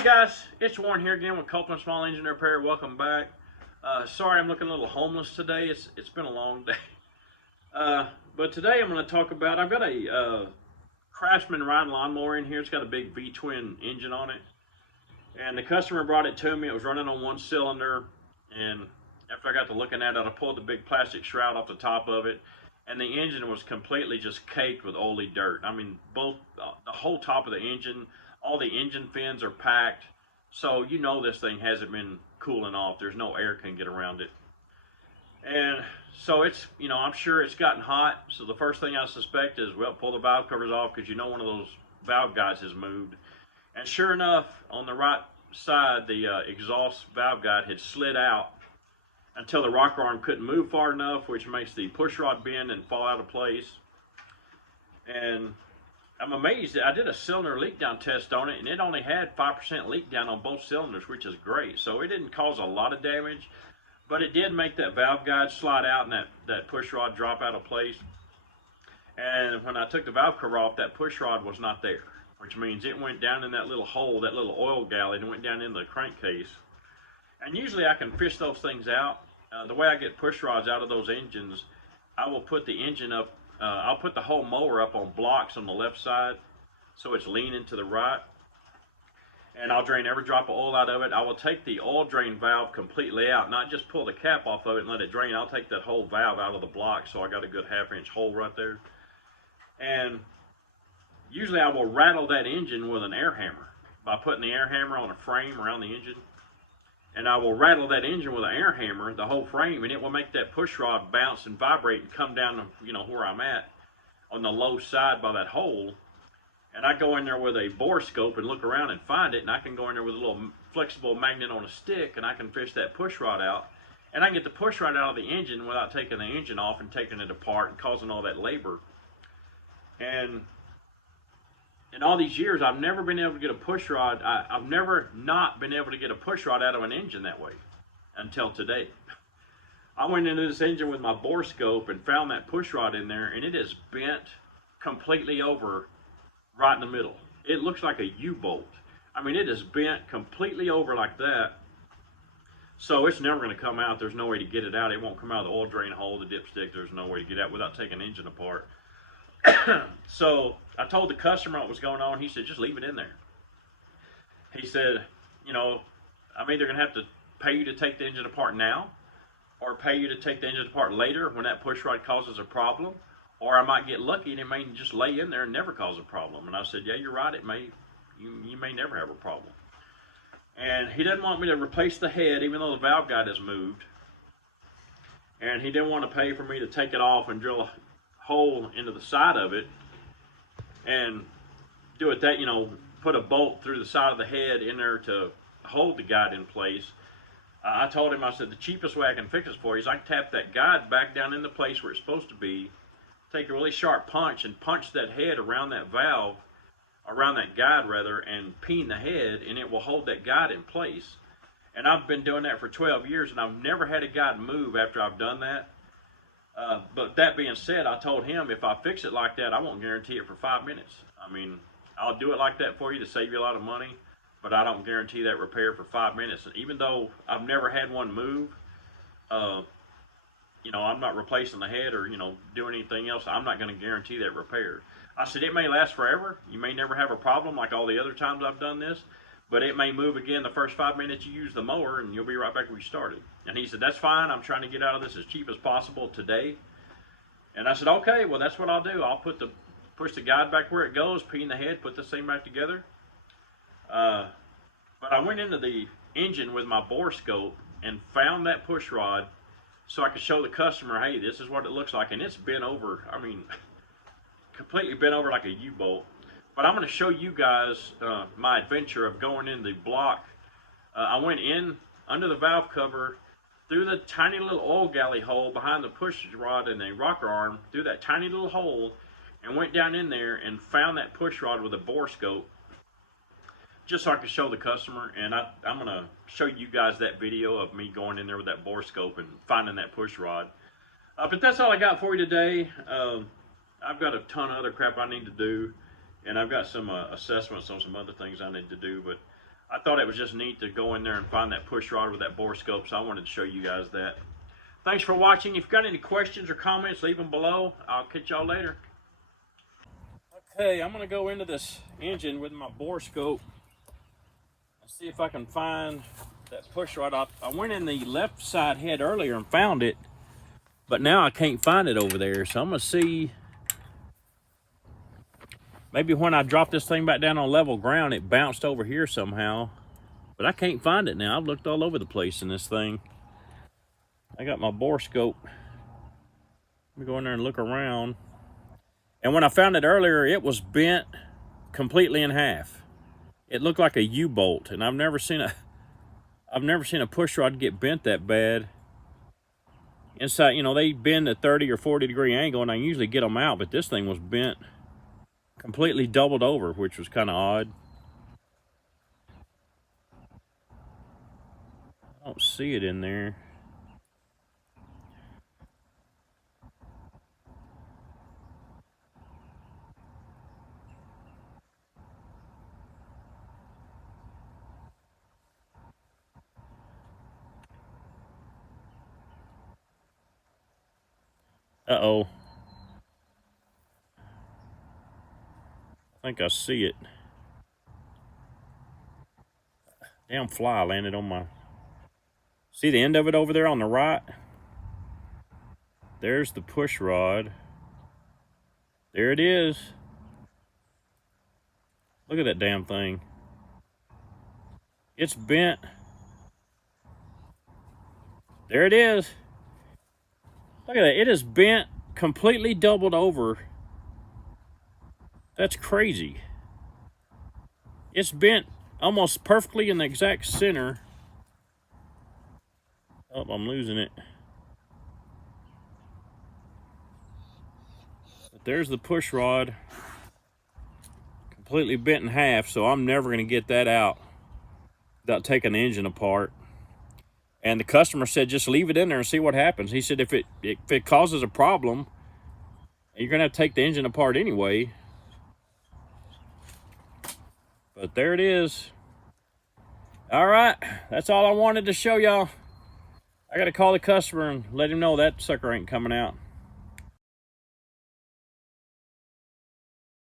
Hey guys, it's Warren here again with Copeland Small Engine Repair. Welcome back. Sorry I'm looking a little homeless today. It's been a long day. But today I'm going to talk about, I've got a Craftsman ride lawnmower in here. It's got a big V-Twin engine on it. And the customer brought it to me. It was running on one cylinder. And after I got to looking at it, I pulled the big plastic shroud off the top of it. And the engine was completely just caked with oily dirt. I mean, both the whole top of the engine, all the engine fins are packed. So you know this thing hasn't been cooling off. There's no air can get around it. And so it's, I'm sure it's gotten hot. So the first thing I suspect is, well, pull the valve covers off because one of those valve guides has moved. And sure enough, on the right side, the exhaust valve guide had slid out until the rocker arm couldn't move far enough, which makes the push rod bend and fall out of place. And I'm amazed that I did a cylinder leak down test on it, and it only had 5% leak down on both cylinders, which is great. So it didn't cause a lot of damage, but it did make that valve guide slide out and that push rod drop out of place. And when I took the valve cover off, that push rod was not there, which means it went down in that little hole, that little oil galley, and went down in the crankcase. And usually I can fish those things out. The way I get push rods out of those engines, I will put the engine up, I'll put the whole mower up on blocks on the left side so it's leaning to the right. And I'll drain every drop of oil out of it. I will take the oil drain valve completely out, not just pull the cap off of it and let it drain. I'll take that whole valve out of the block, so I got a good 1/2 inch hole right there. And usually I will rattle that engine with an air hammer by putting the air hammer on a frame around the engine. And I will rattle that engine with an air hammer, the whole frame, and it will make that push rod bounce and vibrate and come down to, where I'm at on the low side by that hole. And I go in there with a Borescope and look around and find it, and I can go in there with a little flexible magnet on a stick, and I can fish that push rod out. And I can get the push rod out of the engine without taking the engine off and taking it apart and causing all that labor. And in all these years, I've never been able to get a push rod. I've never not been able to get a push rod out of an engine that way until today. I went into this engine with my Borescope and found that push rod in there, and it is bent completely over right in the middle. It looks like a U-bolt. I mean, it is bent completely over like that. So it's never going to come out. There's no way to get it out. It won't come out of the oil drain hole, the dipstick. There's no way to get out without taking the engine apart. So I told the customer what was going on. He said, just leave it in there. He said, I'm either going to have to pay you to take the engine apart now, or pay you to take the engine apart later when that push rod causes a problem, or I might get lucky and it may just lay in there and never cause a problem. And I said, yeah, you're right. You may never have a problem. And he didn't want me to replace the head, even though the valve guide has moved. And he didn't want to pay for me to take it off and drill a hole into the side of it and do it that, put a bolt through the side of the head in there to hold the guide in place. I told him, I said, the cheapest way I can fix this for you is I can tap that guide back down in the place where it's supposed to be, take a really sharp punch and punch that head around that valve, around that guide rather, and peen the head, and it will hold that guide in place. And I've been doing that for 12 years, and I've never had a guide move after I've done that. But that being said, I told him if I fix it like that, I won't guarantee it for 5 minutes. I mean, I'll do it like that for you to save you a lot of money, but I don't guarantee that repair for 5 minutes. And even though I've never had one move, I'm not replacing the head or, doing anything else. I'm not going to guarantee that repair. I said, it may last forever. You may never have a problem like all the other times I've done this, but it may move again the first 5 minutes you use the mower, and you'll be right back where you started. And he said, that's fine. I'm trying to get out of this as cheap as possible today. And I said, okay, well, that's what I'll do. I'll push the guide back where it goes, peen the head, put this thing back together. But I went into the engine with my Borescope and found that push rod so I could show the customer, hey, this is what it looks like. And it's bent over, completely bent over like a U-bolt. But I'm going to show you guys my adventure of going in the block. I went in under the valve cover, through the tiny little oil galley hole behind the push rod and the rocker arm, through that tiny little hole, and went down in there and found that push rod with a Borescope, just so I could show the customer. And I'm going to show you guys that video of me going in there with that Borescope and finding that push rod. But that's all I got for you today. I've got a ton of other crap I need to do, and I've got some assessments on some other things I need to do, but I thought it was just neat to go in there and find that push rod with that Borescope, so I wanted to show you guys that. Thanks for watching. If you've got any questions or comments, leave them below. I'll catch y'all later. Okay, I'm going to go into this engine with my Borescope and see if I can find that push rod. I went in the left side head earlier and found it, but now I can't find it over there. So I'm going to see, maybe when I drop this thing back down on level ground, it bounced over here somehow. But I can't find it now. I've looked all over the place in this thing. I got my Borescope. Let me go in there and look around. And when I found it earlier, it was bent completely in half. It looked like a U-bolt, and I've never seen a push rod get bent that bad. Inside, you know, they bend a 30 or 40 degree angle, and I usually get them out, but this thing was bent completely doubled over, which was kind of odd. I don't see it in there. Uh-oh. I think I see it. Damn fly landed on my... See the end of it over there on the right? There's the push rod. There it is. Look at that damn thing. It's bent. There it is. Look at that. It is bent, completely doubled over. That's crazy. It's bent almost perfectly in the exact center. Oh, I'm losing it. But there's the push rod. Completely bent in half, so I'm never going to get that out without taking the engine apart. And the customer said, just leave it in there and see what happens. He said, if it causes a problem, you're going to have to take the engine apart anyway. But there it is. All right, that's all I wanted to show y'all. I got to call the customer and let him know that sucker ain't coming out.